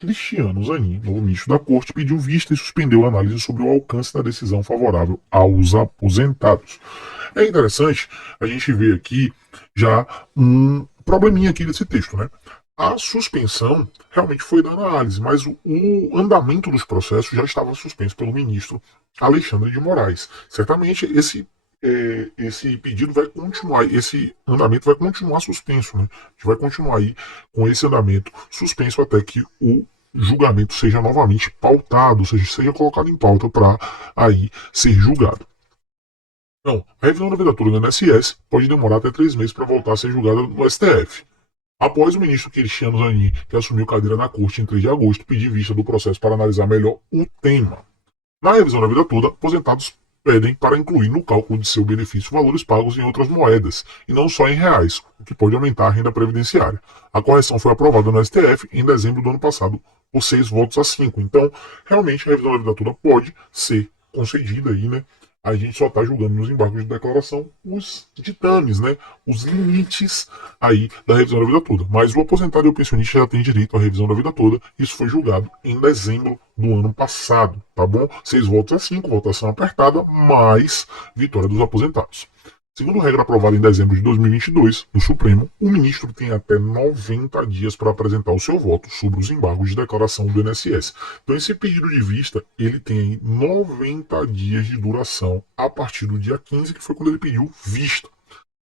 Cristiano Zanin, novo ministro da Corte, pediu vista e suspendeu a análise sobre o alcance da decisão favorável aos aposentados. É interessante a gente ver aqui já um probleminha aqui desse texto, né? A suspensão realmente foi da análise, mas o andamento dos processos já estava suspenso pelo ministro Alexandre de Moraes. Certamente esse pedido vai continuar, esse andamento vai continuar suspenso, né? A gente vai continuar aí com esse andamento suspenso até que o julgamento seja novamente pautado, ou seja colocado em pauta para aí ser julgado. Então, a revisão da candidatura do INSS pode demorar até 3 meses para voltar a ser julgada no STF. Após o ministro Cristiano Zanin, que assumiu cadeira na corte em 3 de agosto, pedir vista do processo para analisar melhor o tema. Na revisão da vida toda, aposentados pedem para incluir no cálculo de seu benefício valores pagos em outras moedas, e não só em reais, o que pode aumentar a renda previdenciária. A correção foi aprovada no STF em dezembro do ano passado por 6 votos a 5. Então, realmente, a revisão da vida toda pode ser concedida aí, né? A gente só está julgando nos embargos de declaração os ditames, né? Os limites aí da revisão da vida toda. Mas o aposentado e o pensionista já têm direito à revisão da vida toda. Isso foi julgado em dezembro do ano passado, tá bom? 6 votos a 5, votação apertada, mais vitória dos aposentados. Segundo regra aprovada em dezembro de 2022 no Supremo, o ministro tem até 90 dias para apresentar o seu voto sobre os embargos de declaração do INSS. Então, esse pedido de vista, ele tem aí 90 dias de duração a partir do dia 15, que foi quando ele pediu vista.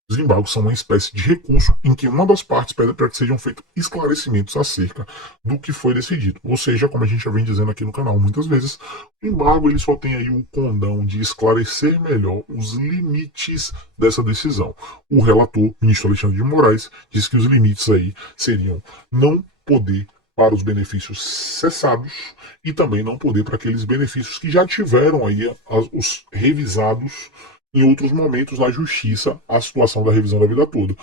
Os embargos são uma espécie de recurso em que uma das partes pede para que sejam feitos esclarecimentos acerca do que foi decidido. Ou seja, como a gente já vem dizendo aqui no canal muitas vezes, o embargo ele só tem aí o condão de esclarecer melhor os limites dessa decisão. O relator, ministro Alexandre de Moraes, disse que os limites aí seriam não poder para os benefícios cessados e também não poder para aqueles benefícios que já tiveram aí os revisados em outros momentos na justiça a situação da revisão da vida toda.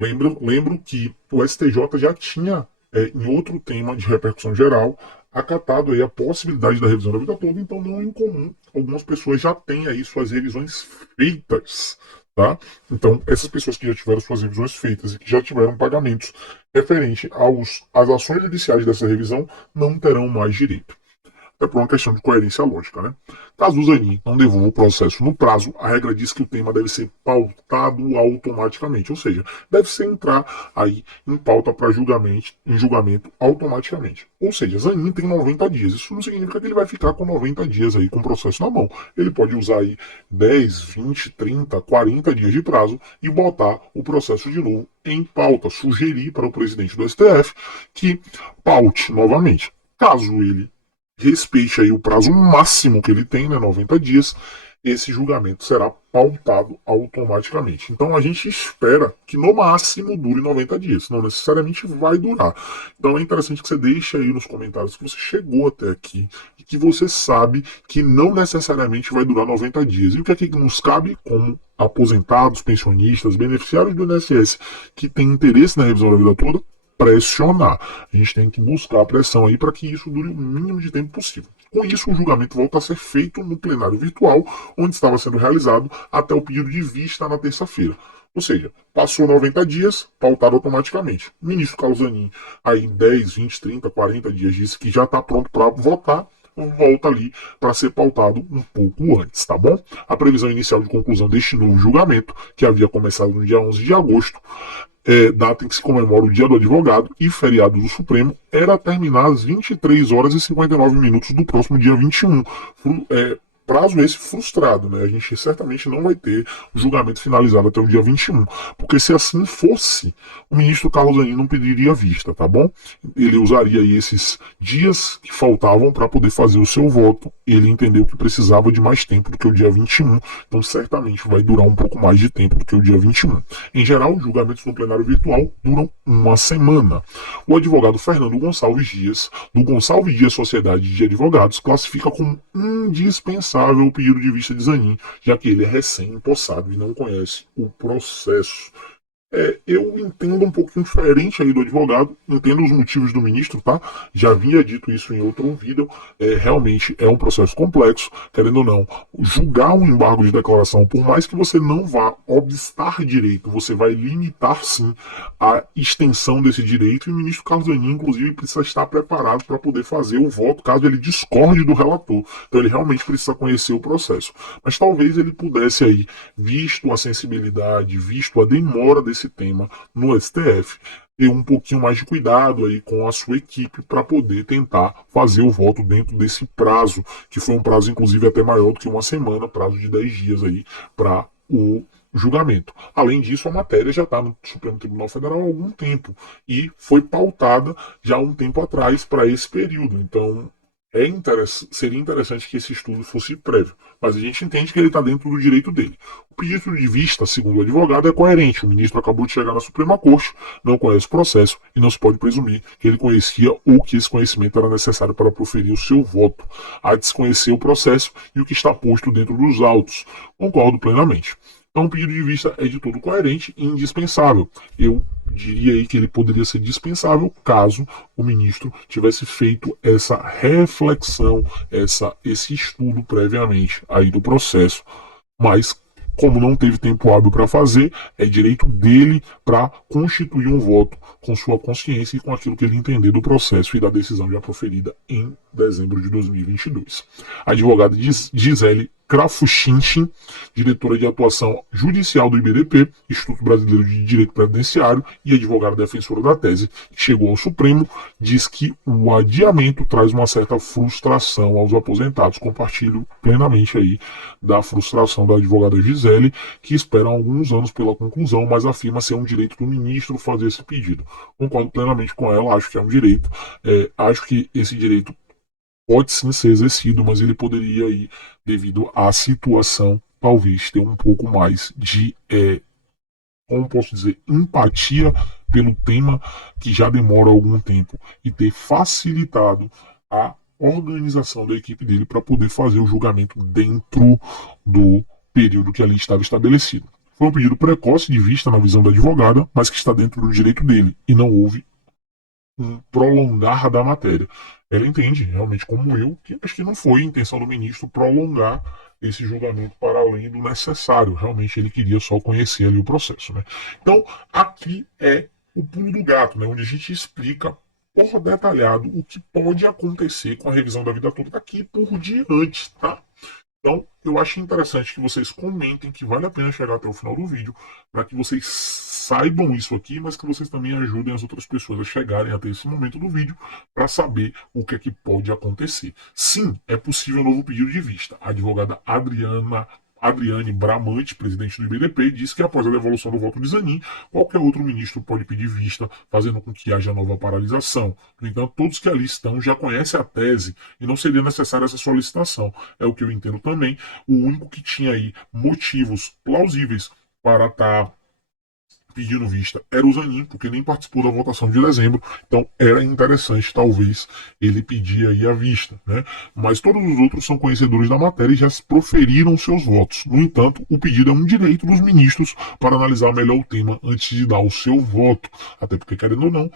Lembro que o STJ já tinha, em outro tema de repercussão geral, acatado aí a possibilidade da revisão da vida toda, então não é incomum. Algumas pessoas já têm aí suas revisões feitas. Tá? Então, essas pessoas que já tiveram suas revisões feitas e que já tiveram pagamentos referente às ações judiciais dessa revisão não terão mais direito. É por uma questão de coerência lógica, né? Caso o Zanin não devolva o processo no prazo, a regra diz que o tema deve ser pautado automaticamente, ou seja, deve ser entrar aí em pauta para julgamento automaticamente. Ou seja, Zanin tem 90 dias. Isso não significa que ele vai ficar com 90 dias aí com o processo na mão. Ele pode usar aí 10, 20, 30, 40 dias de prazo e botar o processo de novo em pauta, sugerir para o presidente do STF que paute novamente. Caso ele respeite aí o prazo máximo que ele tem, né, 90 dias, esse julgamento será pautado automaticamente. Então a gente espera que no máximo dure 90 dias, não necessariamente vai durar. Então é interessante que você deixe aí nos comentários que você chegou até aqui e que você sabe que não necessariamente vai durar 90 dias. E o que é que nos cabe como aposentados, pensionistas, beneficiários do INSS que têm interesse na revisão da vida toda? Pressionar. A gente tem que buscar a pressão aí para que isso dure o mínimo de tempo possível. Com isso, o julgamento volta a ser feito no plenário virtual, onde estava sendo realizado até o pedido de vista na terça-feira. Ou seja, passou 90 dias, pautado automaticamente. O ministro Carlos Zanin, aí 10, 20, 30, 40 dias, disse que já está pronto para votar, volta ali para ser pautado um pouco antes, tá bom? A previsão inicial de conclusão deste novo julgamento, que havia começado no dia 11 de agosto, data em que se comemora o Dia do Advogado e feriado do Supremo, era terminar às 23 horas e 59 minutos do próximo dia 21. Prazo esse frustrado, né? A gente certamente não vai ter o julgamento finalizado até o dia 21, porque se assim fosse, o ministro Carlos Zanin não pediria vista, tá bom? Ele usaria aí esses dias que faltavam para poder fazer o seu voto, e ele entendeu que precisava de mais tempo do que o dia 21, então certamente vai durar um pouco mais de tempo do que o dia 21. Em geral, julgamentos no plenário virtual duram uma semana. O advogado Fernando Gonçalves Dias, do Gonçalves Dias Sociedade de Advogados, classifica como indispensável o pedido de vista de Zanin, já que ele é recém-empossado e não conhece o processo. Eu entendo um pouquinho diferente aí do advogado, entendo os motivos do ministro, tá? Já havia dito isso em outro vídeo. Realmente é um processo complexo, querendo ou não. Julgar um embargo de declaração, por mais que você não vá obstar direito, você vai limitar sim a extensão desse direito. E o ministro Carlos Zanin, inclusive, precisa estar preparado para poder fazer o voto caso ele discorde do relator. Então ele realmente precisa conhecer o processo. Mas talvez ele pudesse aí, visto a sensibilidade, visto a demora desse tema no STF, ter um pouquinho mais de cuidado aí com a sua equipe para poder tentar fazer o voto dentro desse prazo, que foi um prazo inclusive até maior do que uma semana, prazo de 10 dias aí para o julgamento. Além disso, a matéria já está no Supremo Tribunal Federal há algum tempo e foi pautada já há um tempo atrás para esse período. Então, seria interessante que esse estudo fosse prévio, mas a gente entende que ele está dentro do direito dele. O pedido de vista, segundo o advogado, é coerente. O ministro acabou de chegar na Suprema Corte, não conhece o processo e não se pode presumir que ele conhecia ou que esse conhecimento era necessário para proferir o seu voto. Há de se conhecer o processo e o que está posto dentro dos autos. Concordo plenamente. Então, o pedido de vista é de todo coerente e indispensável. Eu diria aí que ele poderia ser dispensável caso o ministro tivesse feito essa reflexão, esse estudo previamente aí do processo. Mas, como não teve tempo hábil para fazer, é direito dele para constituir um voto com sua consciência e com aquilo que ele entender do processo e da decisão já proferida em dezembro de 2022. A advogada Gisele Krafuchinchin, diretora de atuação judicial do IBDP, Instituto Brasileiro de Direito Previdenciário, e advogada defensora da tese, que chegou ao Supremo, diz que o adiamento traz uma certa frustração aos aposentados. Compartilho plenamente aí da frustração da advogada Gisele, que espera alguns anos pela conclusão, mas afirma ser um direito do ministro fazer esse pedido. Concordo plenamente com ela, acho que é um direito. Acho que esse direito pode sim ser exercido, mas ele poderia aí, devido à situação, talvez ter um pouco mais de, como posso dizer, empatia pelo tema que já demora algum tempo e ter facilitado a organização da equipe dele para poder fazer o julgamento dentro do período que ali estava estabelecido. Foi um pedido precoce de vista na visão da advogada, mas que está dentro do direito dele e não houve um prolongar da matéria. Ela entende, realmente, como eu, que acho que não foi a intenção do ministro prolongar esse julgamento para além do necessário. Realmente ele queria só conhecer ali o processo. Né? Então, aqui é o pulo do gato, né? Onde a gente explica por detalhado o que pode acontecer com a revisão da vida toda daqui por diante, tá? Então, eu acho interessante que vocês comentem, que vale a pena chegar até o final do vídeo, para que vocês saibam isso aqui, mas que vocês também ajudem as outras pessoas a chegarem até esse momento do vídeo, para saber o que é que pode acontecer. Sim, é possível um novo pedido de vista. A advogada Adriane Bramante, presidente do IBDP, disse que após a devolução do voto de Zanin, qualquer outro ministro pode pedir vista, fazendo com que haja nova paralisação. No entanto, todos que ali estão já conhecem a tese e não seria necessária essa solicitação. É o que eu entendo também. O único que tinha aí motivos plausíveis para estar pedindo vista era o Zanin, porque nem participou da votação de dezembro, então era interessante talvez ele pedir aí a vista, né? Mas todos os outros são conhecedores da matéria e já proferiram seus votos. No entanto, o pedido é um direito dos ministros para analisar melhor o tema antes de dar o seu voto, até porque, querendo ou não,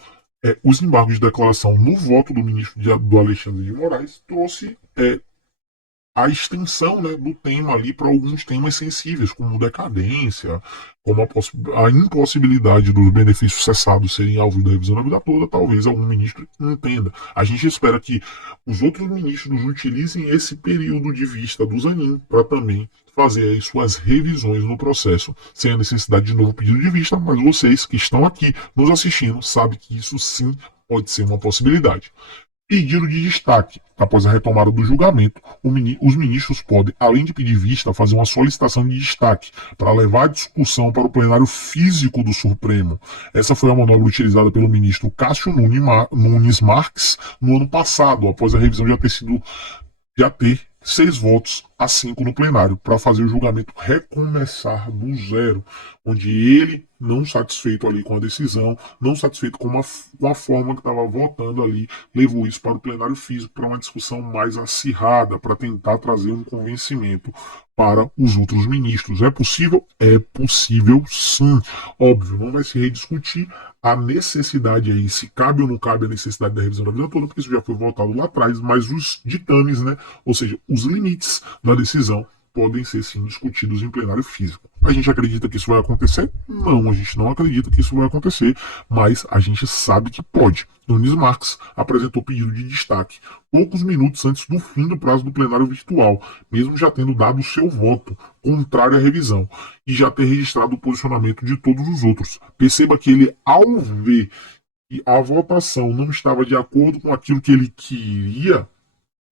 os embargos de declaração no voto do ministro do Alexandre de Moraes trouxe a extensão, né, do tema ali para alguns temas sensíveis, como decadência, como a impossibilidade dos benefícios cessados serem alvo da revisão da vida toda, talvez algum ministro entenda. A gente espera que os outros ministros utilizem esse período de vista do Zanin para também fazer as suas revisões no processo, sem a necessidade de novo pedido de vista, mas vocês que estão aqui nos assistindo sabem que isso sim pode ser uma possibilidade. Pedido de destaque. Após a retomada do julgamento, os ministros podem, além de pedir vista, fazer uma solicitação de destaque para levar a discussão para o plenário físico do Supremo. Essa foi a manobra utilizada pelo ministro Cássio Nunes Marques no ano passado, após a revisão já ter 6 votos a 5 no plenário, para fazer o julgamento recomeçar do zero, onde ele, não satisfeito ali com a decisão, não satisfeito com a forma que estava votando ali, levou isso para o plenário físico para uma discussão mais acirrada, para tentar trazer um convencimento para os outros ministros. É possível? É possível sim. Óbvio, não vai se rediscutir a necessidade aí, se cabe ou não cabe a necessidade da revisão da vida toda, porque isso já foi votado lá atrás, mas os ditames, né, ou seja, os limites da decisão podem ser sim discutidos em plenário físico. A gente acredita que isso vai acontecer? Não, a gente não acredita que isso vai acontecer, mas a gente sabe que pode. Nunes Marques apresentou pedido de destaque poucos minutos antes do fim do prazo do plenário virtual, mesmo já tendo dado o seu voto contrário à revisão e já ter registrado o posicionamento de todos os outros. Perceba que ele, ao ver que a votação não estava de acordo com aquilo que ele queria,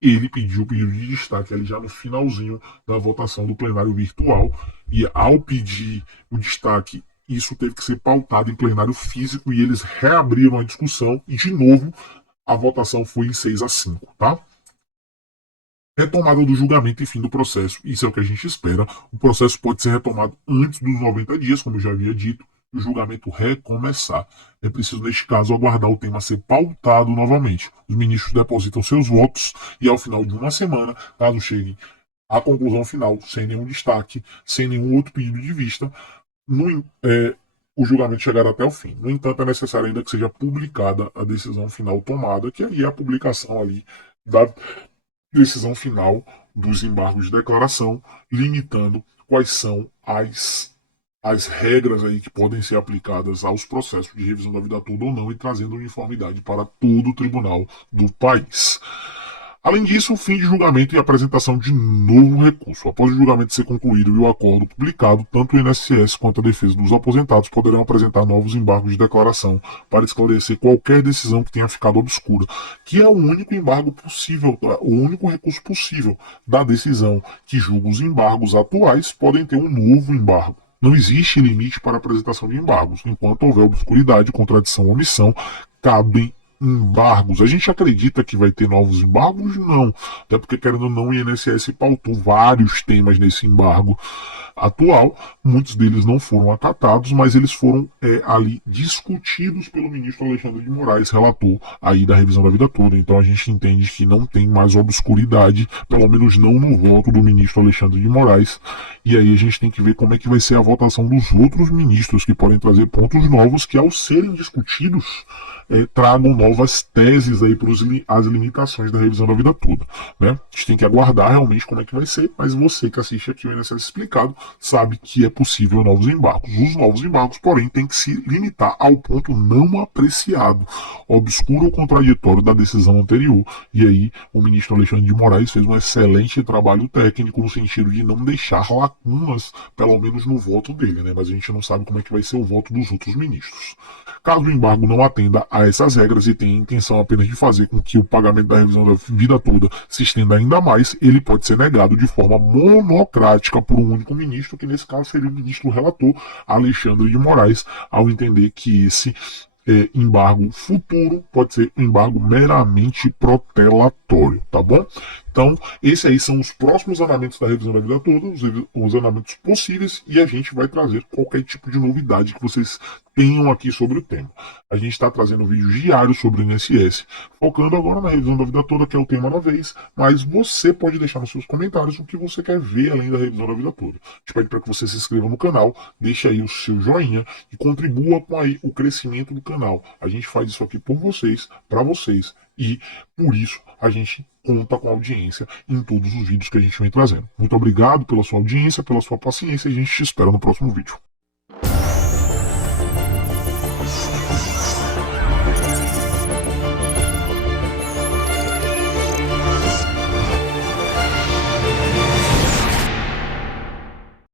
ele pediu o pedido de destaque ali já no finalzinho da votação do plenário virtual. E ao pedir o destaque, isso teve que ser pautado em plenário físico e eles reabriram a discussão e, de novo, a votação foi em 6-5, tá? Retomada do julgamento e fim do processo. Isso é o que a gente espera. O processo pode ser retomado antes dos 90 dias, como eu já havia dito, e o julgamento recomeçar. É preciso, neste caso, aguardar o tema ser pautado novamente. Os ministros depositam seus votos e, ao final de uma semana, caso cheguem à conclusão final, sem nenhum destaque, sem nenhum outro pedido de vista, o julgamento chegará até o fim. No entanto, é necessário ainda que seja publicada a decisão final tomada, que aí é a publicação ali da decisão final dos embargos de declaração, limitando quais são as regras aí que podem ser aplicadas aos processos de revisão da vida toda ou não e trazendo uniformidade para todo o tribunal do país. Além disso, o fim de julgamento e apresentação de novo recurso. Após o julgamento ser concluído e o acordo publicado, tanto o INSS quanto a defesa dos aposentados poderão apresentar novos embargos de declaração para esclarecer qualquer decisão que tenha ficado obscura, que é o único embargo possível, o único recurso possível da decisão que julga os embargos atuais podem ter um novo embargo. Não existe limite para a apresentação de embargos. Enquanto houver obscuridade, contradição ou omissão, cabem embargos. A gente acredita que vai ter novos embargos? Não. Até porque, querendo ou não, o INSS pautou vários temas nesse embargo atual. Muitos deles não foram acatados, mas eles foram ali discutidos pelo ministro Alexandre de Moraes, relator aí da revisão da vida toda. Então a gente entende que não tem mais obscuridade, pelo menos não no voto do ministro Alexandre de Moraes. E aí a gente tem que ver como é que vai ser a votação dos outros ministros, que podem trazer pontos novos que, ao serem discutidos, tragam novas teses aí para as limitações da revisão da vida toda. Né? A gente tem que aguardar realmente como é que vai ser, mas você que assiste aqui o INSS Explicado sabe que é possível novos embargos. Os novos embargos, porém, têm que se limitar ao ponto não apreciado, obscuro ou contraditório da decisão anterior. E aí o ministro Alexandre de Moraes fez um excelente trabalho técnico no sentido de não deixar lacunas, pelo menos no voto dele, né? Mas a gente não sabe como é que vai ser o voto dos outros ministros. Caso o embargo não atenda a essas regras e tenha a intenção apenas de fazer com que o pagamento da revisão da vida toda se estenda ainda mais, ele pode ser negado de forma monocrática por um único ministro, que nesse caso seria o ministro relator Alexandre de Moraes, ao entender que esse embargo futuro pode ser um embargo meramente protelatório, tá bom? Então, esses aí são os próximos andamentos da revisão da vida toda, os andamentos possíveis, e a gente vai trazer qualquer tipo de novidade que vocês tenham aqui sobre o tema. A gente está trazendo vídeos diários sobre o INSS, focando agora na revisão da vida toda, que é o tema da vez, mas você pode deixar nos seus comentários o que você quer ver além da revisão da vida toda. A gente pede para que você se inscreva no canal, deixe aí o seu joinha e contribua com aí o crescimento do canal. A gente faz isso aqui por vocês, para vocês, e por isso a gente conta com a audiência em todos os vídeos que a gente vem trazendo. Muito obrigado pela sua audiência, pela sua paciência, e a gente te espera no próximo vídeo.